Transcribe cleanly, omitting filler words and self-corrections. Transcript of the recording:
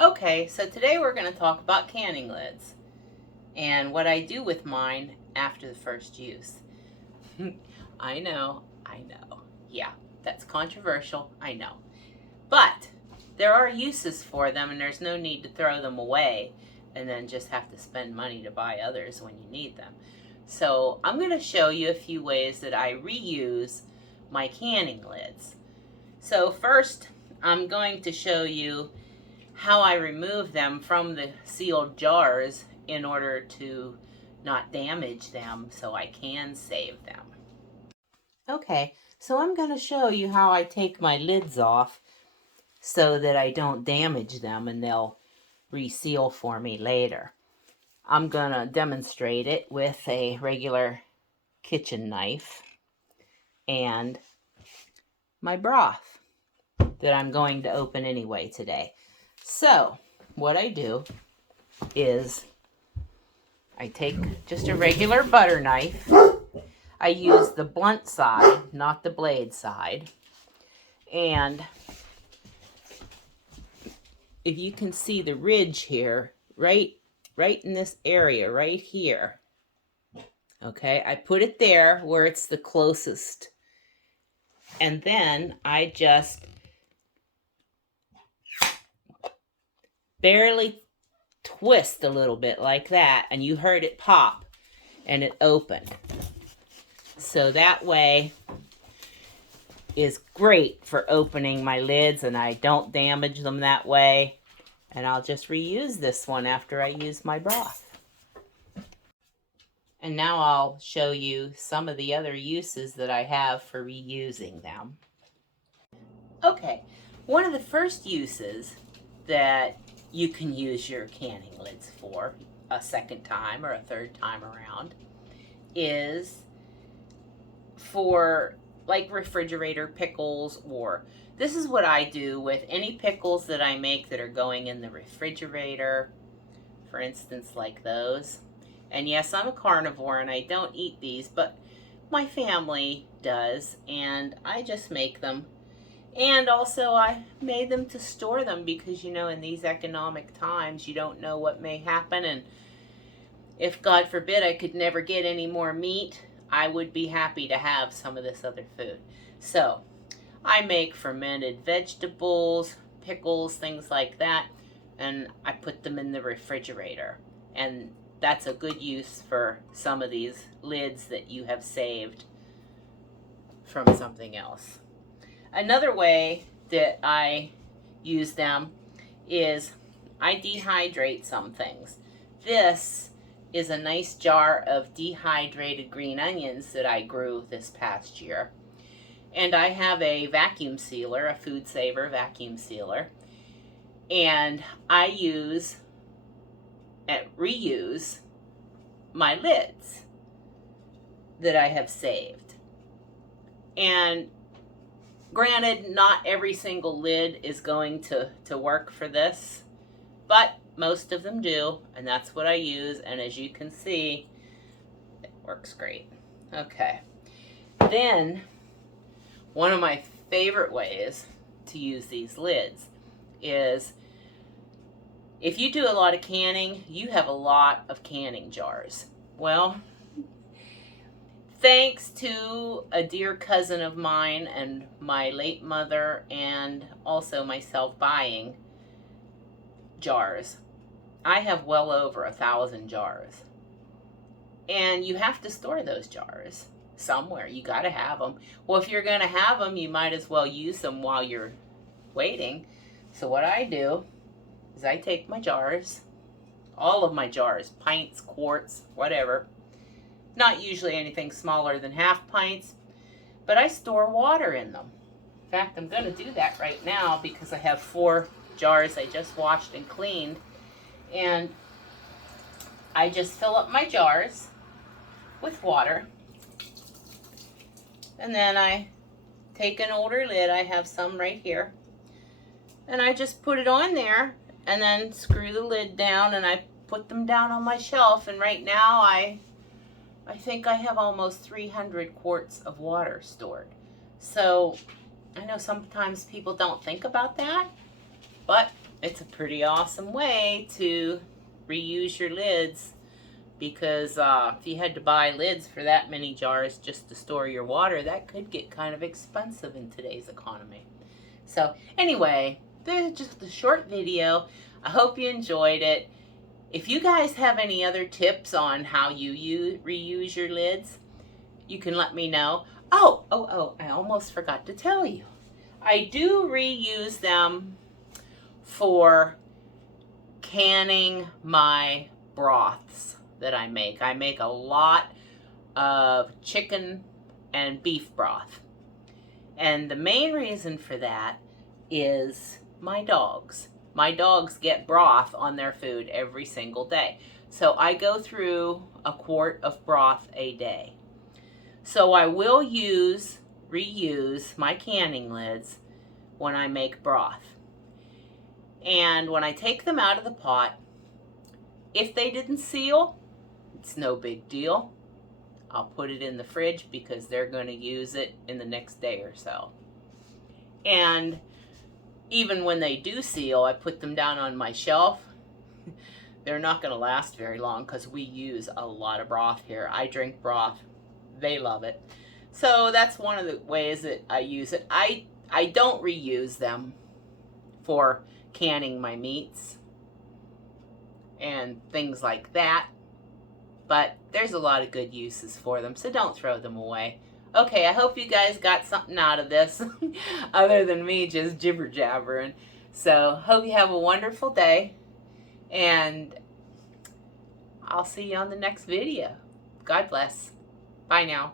Okay, so today we're going to talk about canning lids and what I do with mine after the first use. I know. Yeah, that's controversial, I know. But there are uses for them and there's no need to throw them away and then just have to spend money to buy others when you need them. So I'm going to show you a few ways that I reuse my canning lids. So first, I'm going to show you how I remove them from the sealed jars in order to not damage them so I can save them. Okay, so I'm going to show you how I take my lids off so that I don't damage them and they'll reseal for me later. I'm going to demonstrate it with a regular kitchen knife and my broth that I'm going to open anyway today. So, what I do is I take just a regular butter knife. I use the blunt side, not the blade side. And if you can see the ridge here, right in this area, right here. Okay, I put it there where it's the closest. And then I just barely twist a little bit like that, and you heard it pop and it opened. So that way is great for opening my lids and I don't damage them that way. And I'll just reuse this one after I use my broth. And now I'll show you some of the other uses that I have for reusing them. Okay, one of the first uses that you can use your canning lids for a second time or a third time around is for like refrigerator pickles, or this is what I do with any pickles that I make that are going in the refrigerator, for instance, like those. And yes, I'm a carnivore and I don't eat these, but my family does, and I just make them. And also I made them to store them because, you know, in these economic times, you don't know what may happen. And if, God forbid, I could never get any more meat, I would be happy to have some of this other food. So I make fermented vegetables, pickles, things like that, and I put them in the refrigerator. And that's a good use for some of these lids that you have saved from something else. Another way that I use them is I dehydrate some things. This is a nice jar of dehydrated green onions that I grew this past year. And I have a vacuum sealer, a Food Saver vacuum sealer. And I reuse my lids that I have saved. And granted, not every single lid is going to work for this, but most of them do, and that's what I use, and as you can see, it works great. Okay, then one of my favorite ways to use these lids is if you do a lot of canning, you have a lot of canning jars. Well, thanks to a dear cousin of mine and my late mother and also myself buying jars, I have well over 1,000 jars. And you have to store those jars somewhere. You got to have them. Well, if you're going to have them, you might as well use them while you're waiting. So what I do is I take my jars, all of my jars, pints, quarts, whatever, not usually anything smaller than half pints, but I store water in them. In fact, I'm going to do that right now because I have 4 jars I just washed and cleaned. And I just fill up my jars with water. And then I take an older lid, I have some right here, and I just put it on there and then screw the lid down and I put them down on my shelf. And right now I think I have almost 300 quarts of water stored. So I know sometimes people don't think about that, but it's a pretty awesome way to reuse your lids, because if you had to buy lids for that many jars just to store your water, that could get kind of expensive in today's economy. So anyway, this is just a short video. I hope you enjoyed it. If you guys have any other tips on how you reuse your lids, you can let me know. Oh, I almost forgot to tell you. I do reuse them for canning my broths that I make. I make a lot of chicken and beef broth. And the main reason for that is my dogs. My dogs get broth on their food every single day. So I go through a quart of broth a day. So I will reuse my canning lids when I make broth. And when I take them out of the pot, if they didn't seal, it's no big deal. I'll put it in the fridge because they're going to use it in the next day or so. And even when they do seal, I put them down on my shelf. They're not going to last very long because we use a lot of broth here. I drink broth. They love it. So that's one of the ways that I use it. I don't reuse them for canning my meats and things like that, but there's a lot of good uses for them, so don't throw them away. Okay, I hope you guys got something out of this other than me just jibber jabbering. So hope you have a wonderful day, and I'll see you on the next video. God bless. Bye now.